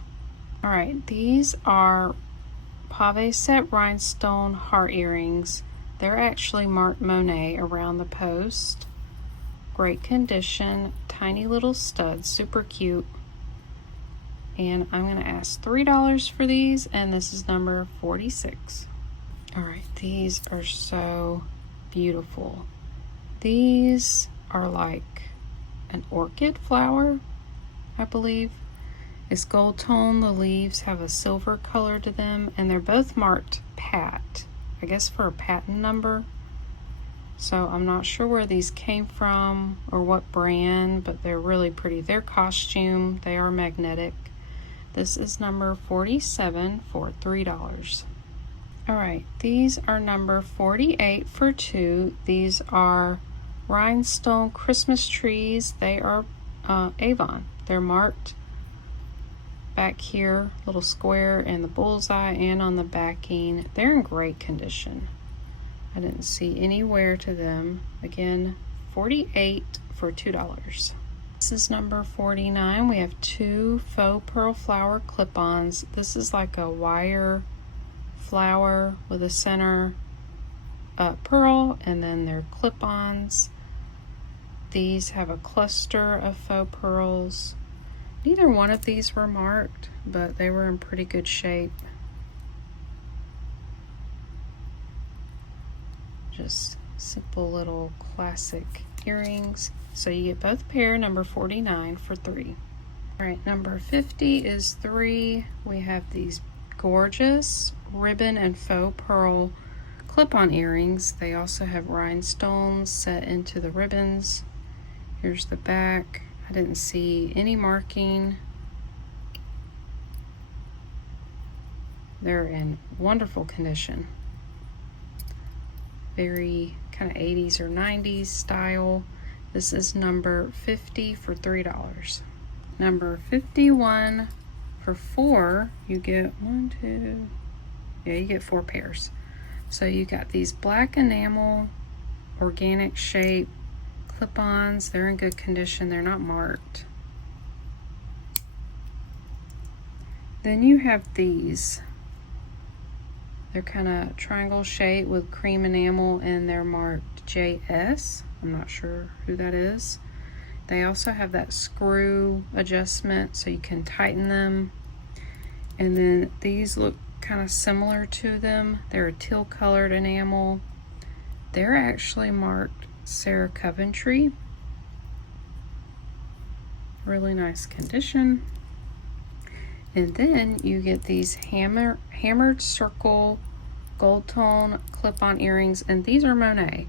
All right, these are pave set rhinestone heart earrings. They're actually marked Monet around the post. Great condition, tiny little studs, super cute. And I'm gonna ask $3 for these, and this is number 46. All right, these are so beautiful. These are like an orchid flower, I believe. It's gold tone. The leaves have a silver color to them, and they're both marked Pat, I guess for a patent number. So I'm not sure where these came from or what brand, but they're really pretty. They're costume. They are magnetic. This is number 47 for $3. All right, these are number 48 for 2. These are rhinestone Christmas trees. They are Avon. They're marked back here, little square in the bullseye and on the backing. They're in great condition. I didn't see any wear to them. Again, 48 for $2. This is number 49. We have 2 faux pearl flower clip-ons. This is like a wire flower with a center pearl, and then they're clip-ons. These have a cluster of faux pearls. Neither one of these were marked, but they were in pretty good shape. Just simple little classic earrings. So you get both pair, number 49 for $3. All right, number 50 is 3. We have these gorgeous ribbon and faux pearl clip-on earrings. They also have rhinestones set into the ribbons. Here's the back. I didn't see any marking. They're in wonderful condition. Very kind of 80s or 90s style. This is number 50 for $3. Number 51 for 4, you get you get 4 pairs. So you got these black enamel, organic shape, clip-ons. They're in good condition. They're not marked. Then you have these. They're kind of triangle shape with cream enamel, and they're marked JS. I'm not sure who that is. They also have that screw adjustment so you can tighten them. And then these look kind of similar to them. They're a teal colored enamel. They're actually marked Sarah Coventry. Really nice condition. And then you get these hammered circle gold tone clip-on earrings, and these are Monet.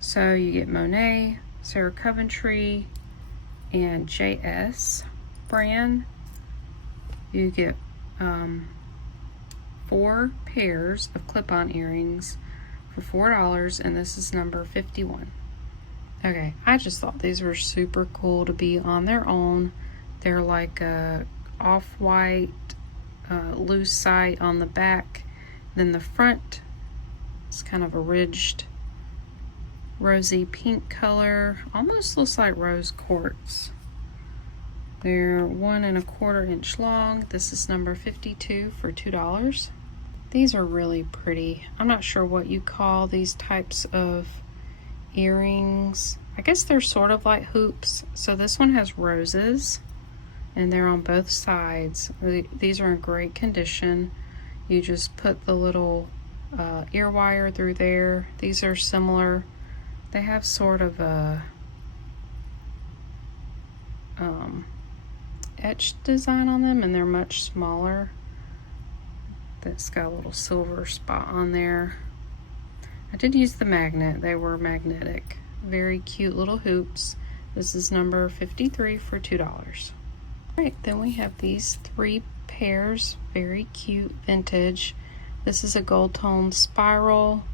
So you get Monet, Sarah Coventry, and JS brand. You get 4 pairs of clip-on earrings for $4, and this is number 51. Okay, I just thought these were super cool to be on their own. They're like a off-white lucite on the back. Then the front is kind of a ridged rosy pink color. Almost looks like rose quartz. They're 1 1/4 inch long. This is number 52 for $2. These are really pretty. I'm not sure what you call these types of earrings. I guess they're sort of like hoops. So this one has roses, and they're on both sides. These are in great condition. You just put the little ear wire through there. These are similar. They have sort of a etched design on them, and they're much smaller. That's got a little silver spot on there. I did use the magnet. They were magnetic. Very cute little hoops. This is number 53 for $2. Right, then we have these 3 pairs, very cute, vintage. This is a gold tone spiral.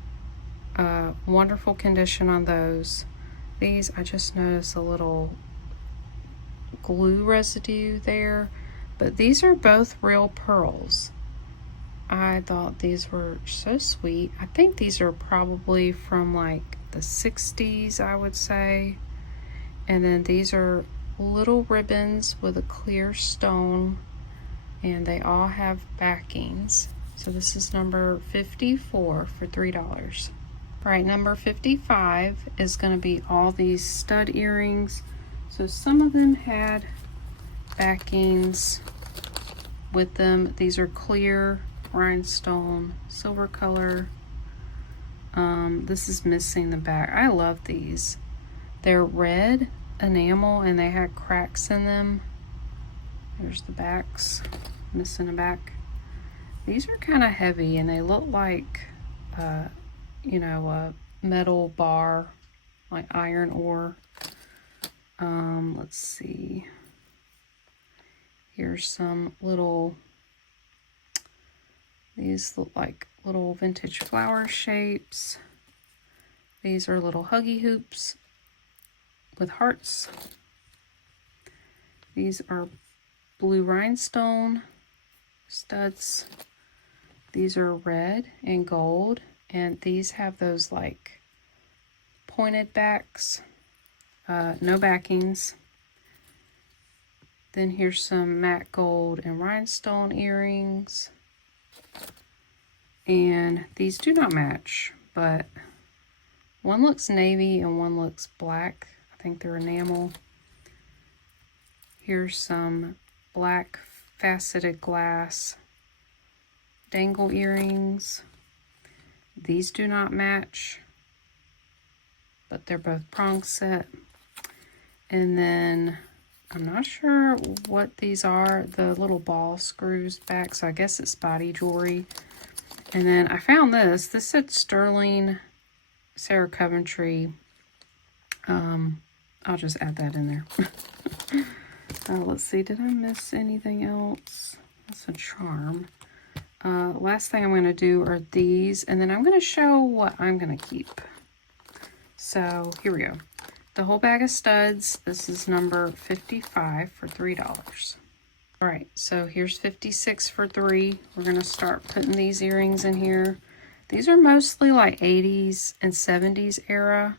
Wonderful condition on those. These, I just noticed a little glue residue there, but these are both real pearls. I thought these were so sweet. I think these are probably from like the 60s, I would say. And then these are little ribbons with a clear stone, and they all have backings. So this is number 54 for $3. All right, number 55 is going to be all these stud earrings. So some of them had backings with them. These are clear rhinestone, silver color. This is missing the back. I love these. They're red enamel, and they had cracks in them. There's the backs, missing a back. These are kind of heavy, and they look like you know, a metal bar, like iron ore. Let's see. Here's some little, these look like little vintage flower shapes. These are little huggy hoops with hearts. These are blue rhinestone studs. These are red and gold, and these have those like pointed backs, no backings. Then here's some matte gold and rhinestone earrings, and these do not match, but one looks navy and one looks black. I think they're enamel. Here's some black faceted glass dangle earrings. These do not match, but they're both prong set. And then I'm not sure what these are, the little ball screws back, so I guess it's body jewelry. And then I found this. This said Sterling Sarah Coventry. I'll just add that in there. Let's see, did I miss anything else? That's a charm. Last thing I'm going to do are these, and then I'm going to show what I'm going to keep. So here we go. The whole bag of studs. This is number 55 for $3. All right, so here's 56 for $3. We're going to start putting these earrings in here. These are mostly like 80s and 70s era.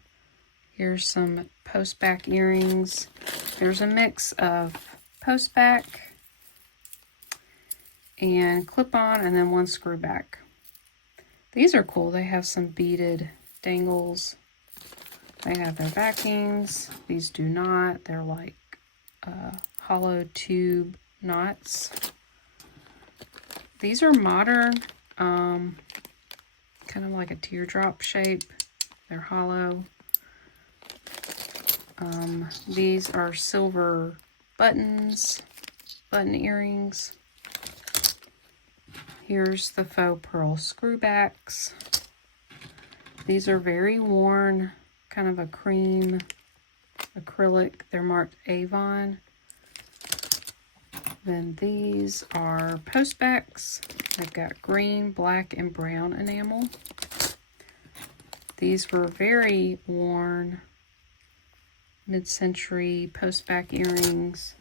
Here's some post back earrings. There's a mix of post back and clip on, and then one screw back. These are cool. They have some beaded dangles. They have their backings. These do not. They're like hollow tube knots. These are modern, kind of like a teardrop shape. They're hollow. These are silver buttons, button earrings. Here's the faux pearl screwbacks. These are very worn, kind of a cream acrylic. They're marked Avon. Then these are postbacks. They've got green, black, and brown enamel. These were very worn mid-century postback earrings.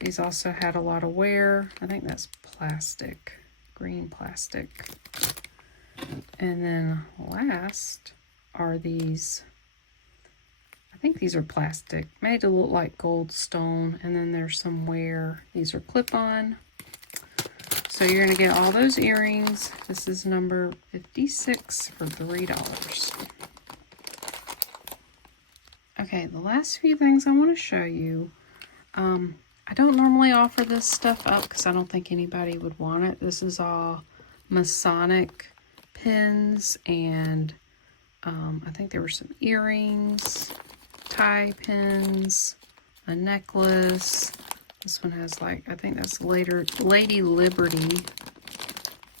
These also had a lot of wear. I think that's plastic, green plastic. And then last are these, I think these are plastic, made to look like gold stone, and then there's some wear. These are clip-on. So you're going to get all those earrings. This is number 56 for $3. Okay, the last few things I want to show you. I don't normally offer this stuff up because I don't think anybody would want it. This is all Masonic pins, and I think there were some earrings, tie pins, a necklace. This one has, like, I think that's Lady Liberty,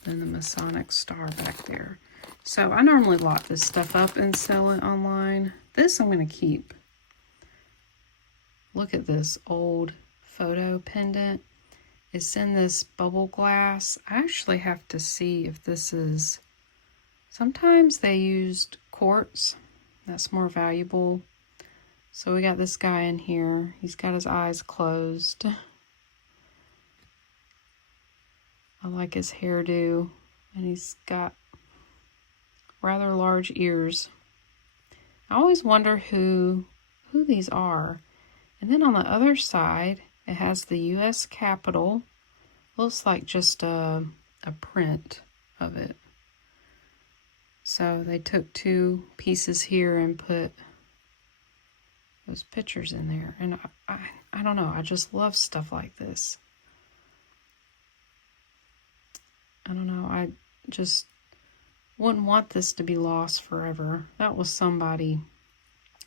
and the Masonic star back there. So I normally lock this stuff up and sell it online. This I'm going to keep. Look at this old photo pendant. It's in this bubble glass. I actually have to see if this is, sometimes they used quartz. That's more valuable. So we got this guy in here. He's got his eyes closed. I like his hairdo, and he's got rather large ears. I always wonder who these are. And then on the other side, it has the U.S. Capitol. Looks like just a print of it. So they took two pieces here and put those pictures in there. And I don't know, I just love stuff like this. I don't know, I just wouldn't want this to be lost forever. That was somebody,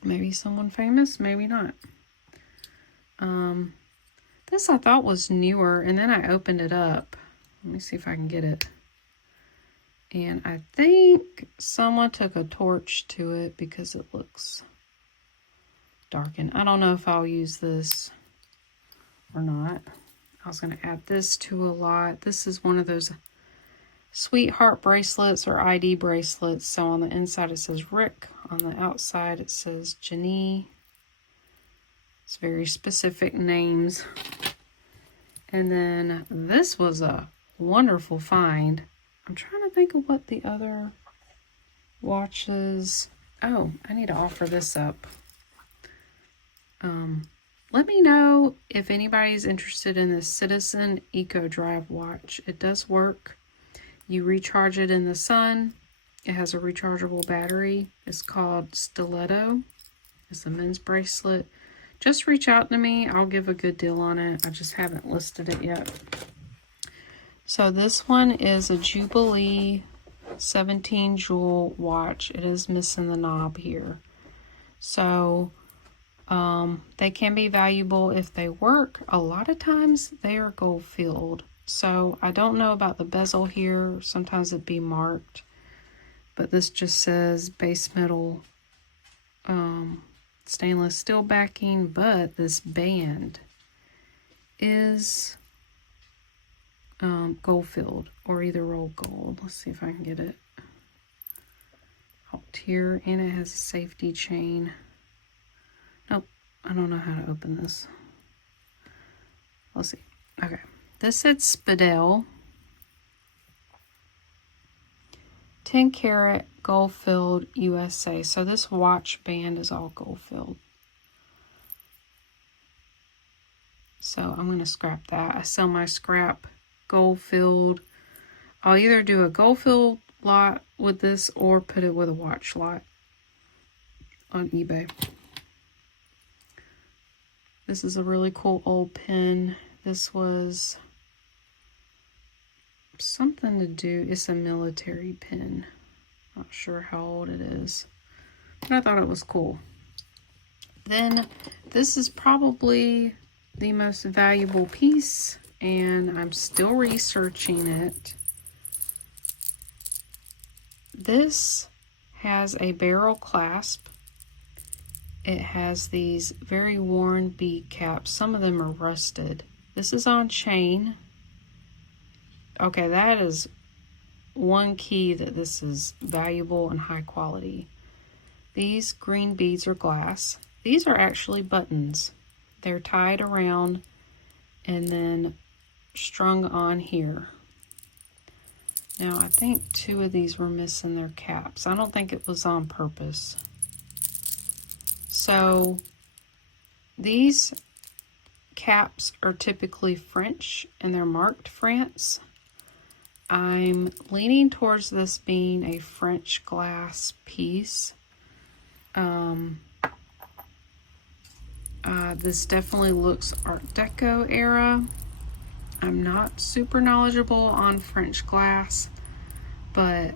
maybe someone famous, maybe not. This I thought was newer, and then I opened it up. Let me see if I can get it. And I think someone took a torch to it because it looks darkened. I don't know if I'll use this or not. I was going to add this to a lot. This is one of those sweetheart bracelets or ID bracelets. So on the inside it says Rick. On the outside it says Janie. It's very specific names. And then this was a wonderful find. I'm trying to think of what the other watches. Oh, I need to offer this up. Let me know if anybody's interested in this Citizen Eco Drive watch. It does work. You recharge it in the sun. It has a rechargeable battery. It's called Stiletto. It's a men's bracelet. Just reach out to me. I'll give a good deal on it. I just haven't listed it yet. So this one is a Jubilee 17 jewel watch. It is missing the knob here. So they can be valuable if they work. A lot of times they are gold filled. So I don't know about the bezel here. Sometimes it'd be marked. But this just says base metal stainless steel backing, but this band is gold filled or either rolled gold. Let's see if I can get it out here, and it has a safety chain. Nope, I don't know how to open this. Let's see. Okay, this said Spadell. 10 karat gold filled USA. So this watch band is all gold filled. So I'm going to scrap that. I sell my scrap gold filled. I'll either do a gold filled lot with this or put it with a watch lot on eBay. This is a really cool old pin. This was something to do. It's a military pin. Not sure how old it is, but I thought it was cool. Then this is probably the most valuable piece, and I'm still researching it. This has a barrel clasp. It has these very worn bead caps. Some of them are rusted. This is on chain. Okay, that is one key that this is valuable and high quality. These green beads are glass. These are actually buttons. They're tied around and then strung on here. Now, I think 2 of these were missing their caps. I don't think it was on purpose. So these caps are typically French and they're marked France. I'm leaning towards this being a French glass piece. This definitely looks Art Deco era. I'm not super knowledgeable on French glass, but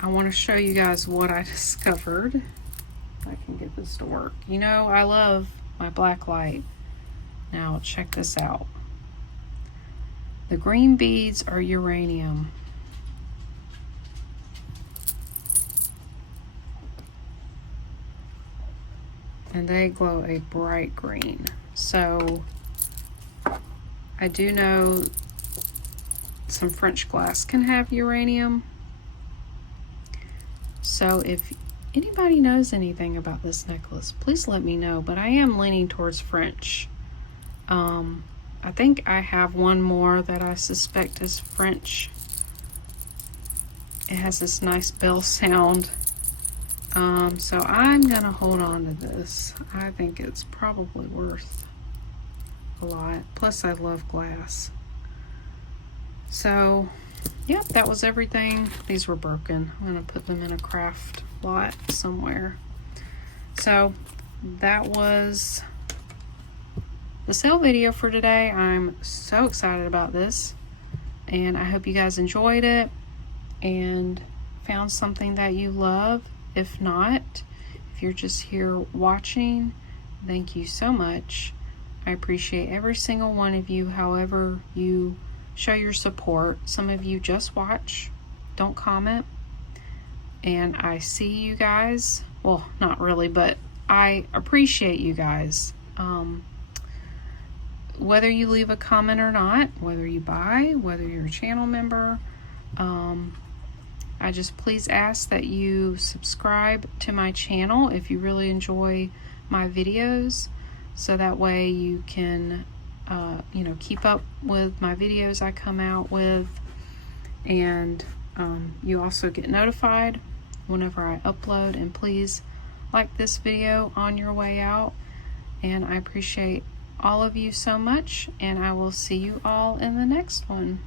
I want to show you guys what I discovered. If I can get this to work. You know, I love my black light. Now, check this out. The green beads are uranium. And they glow a bright green. So, I do know some French glass can have uranium. So, if anybody knows anything about this necklace, please let me know. But I am leaning towards French. I think I have one more that I suspect is French. It has this nice bell sound. So I'm gonna hold on to this. I think it's probably worth a lot. Plus I love glass. So, yep, that was everything. These were broken. I'm gonna put them in a craft lot somewhere. So that was the sale video for today. I'm so excited about this, and I hope you guys enjoyed it and found something that you love. If not, if you're just here watching, thank you so much. I appreciate every single one of you, however you show your support. Some of you just watch, don't comment, and I see you guys. Well, not really, but I appreciate you guys. Whether you leave a comment or not, whether you buy, whether you're a channel member, I just please ask that you subscribe to my channel if you really enjoy my videos, so that way you can keep up with my videos I come out with, and you also get notified whenever I upload. And please like this video on your way out, and I appreciate all of you so much, and I will see you all in the next one.